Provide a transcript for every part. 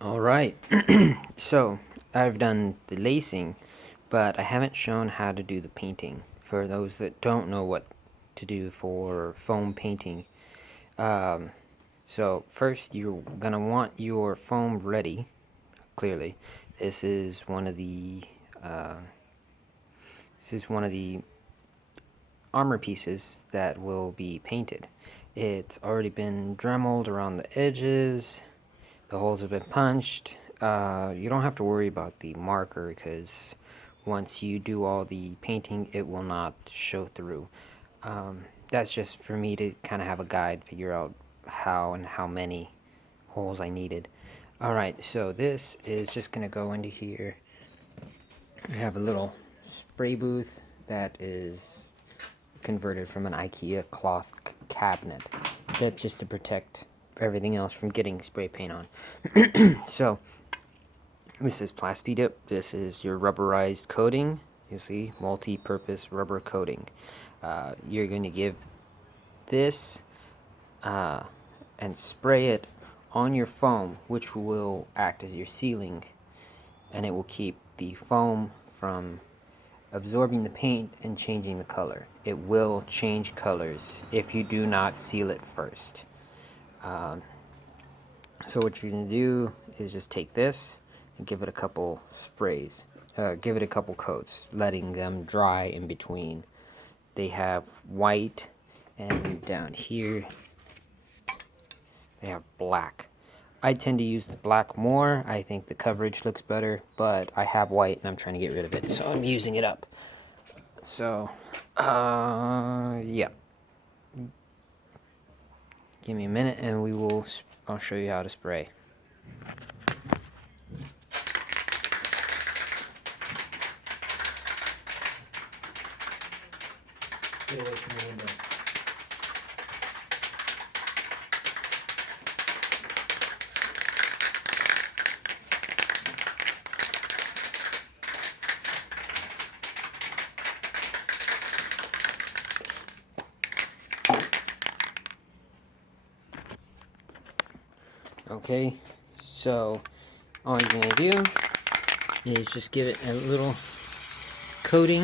Alright, so I've done the lacing, but I haven't shown how to do the painting for those that don't know what to do for foam painting. So first you're gonna want your foam ready. Clearly, this is one of the uh, armor pieces that will be painted. It's already been dremeled around the edges. The holes have been punched. You don't have to worry about the marker because once you do all the painting, it will not show through. That's just for me to kind of have a guide, figure out how and how many holes I needed. Alright, so this is just going to go into here. I have a little spray booth that is converted from an IKEA cloth cabinet. That's just to protect everything else from getting spray paint on. So this is Plastidip. This is your rubberized coating. You see, multi-purpose rubber coating. You're going to give this and spray it on your foam, which will act as your sealing, and it will keep the foam from absorbing the paint and changing the color. It will change colors if you do not seal it first. So what you're going to do is just take this and give it a couple sprays. Give it a couple coats, letting them dry in between. They have white, and down here they have black. I tend to use the black more. I think the coverage looks better, but I have white and I'm trying to get rid of it, so I'm using it up. So, yeah. Give me a minute and I'll show you how to spray. Get away from the window. Okay, so all you're gonna do is just give it a little coating.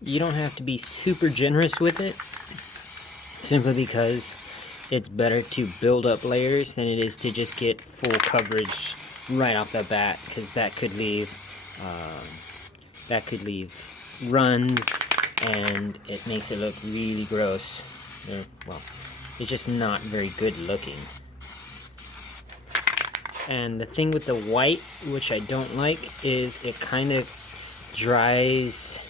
You don't have to be super generous with it, simply because it's better to build up layers than it is to just get full coverage right off the bat, because that could leave runs, and it makes it look really gross. Well, it's just not very good looking. And the thing with the white, which I don't like, is it kind of dries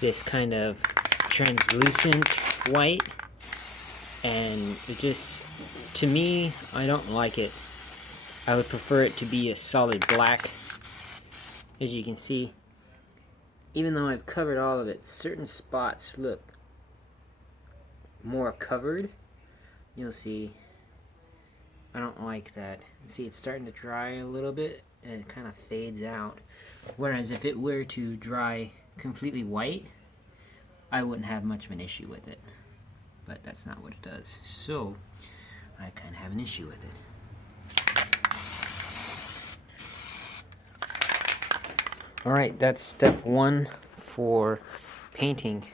this kind of translucent white, and it just, to me, I don't like it. I would prefer it to be a solid black. As you can see, even though I've covered all of it, certain spots look more covered. You'll see, I don't like that. See, it's starting to dry a little bit and it kind of fades out. Whereas if it were to dry completely white, I wouldn't have much of an issue with it. But that's not what it does. So, I kind of have an issue with it. Alright, that's step one for painting.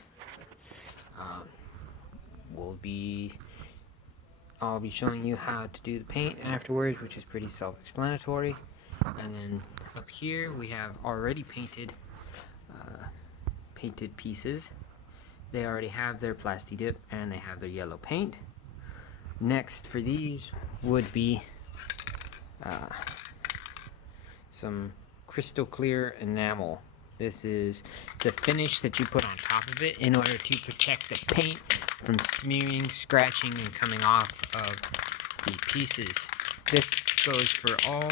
I'll be showing you how to do the paint afterwards, which is pretty self-explanatory. And then up here we have already painted pieces. They already have their Plastidip and they have their yellow paint. Next for these would be some crystal clear enamel. This is the finish that you put on top of it in order to protect the paint from smearing, scratching, and coming off of the pieces. This goes for all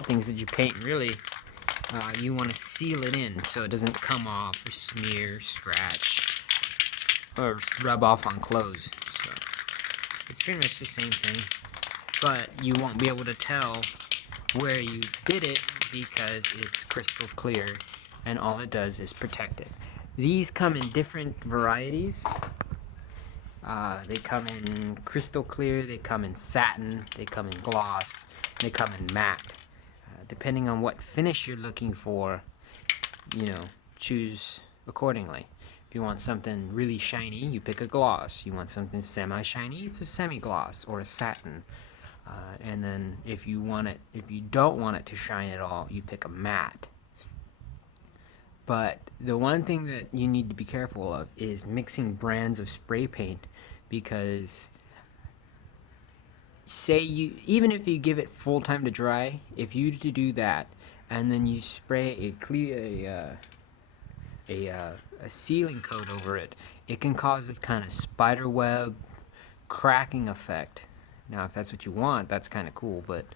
things that you paint, really. You want to seal it in so it doesn't come off or smear, scratch, or rub off on clothes. So it's pretty much the same thing, but you won't be able to tell where you did it because it's crystal clear and all it does is protect it. These come in different varieties. They come in crystal clear, they come in satin, they come in gloss, they come in matte. Depending on what finish you're looking for, choose accordingly. If you want something really shiny, you pick a gloss. You want something semi-shiny, it's a semi-gloss or a satin. And then if you don't want it to shine at all, you pick a matte. But the one thing that you need to be careful of is mixing brands of spray paint, because even if you give it full time to dry, if you do that and then you spray a sealing coat over it, it can cause this kind of spider web cracking effect. Now, if that's what you want, that's kind of cool, but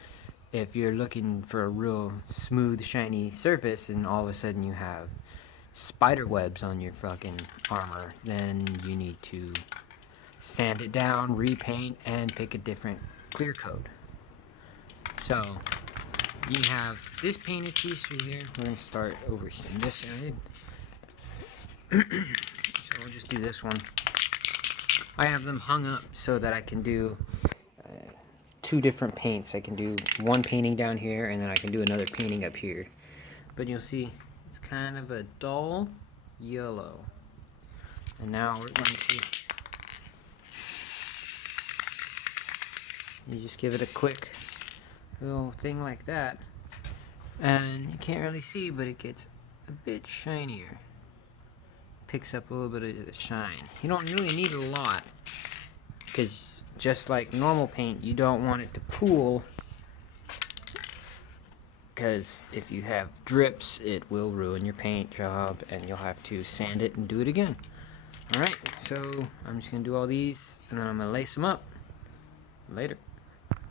if you're looking for a real smooth, shiny surface and all of a sudden you have spider webs on your fucking armor, then you need to sand it down, repaint, and pick a different clear coat. So, you have this painted piece right here. We're going to start over on this side. So we'll just do this one. I have them hung up so that I can do two different paints. I can do one painting down here, and then I can do another painting up here. But you'll see it's kind of a dull yellow. And now we're going to, you just give it a quick little thing like that, and you can't really see, but it gets a bit shinier. Picks up a little bit of the shine. You don't really need a lot, because just like normal paint, you don't want it to pool, because if you have drips, it will ruin your paint job and you'll have to sand it and do it again. Alright, so I'm just going to do all these and then I'm going to lace them up. Later.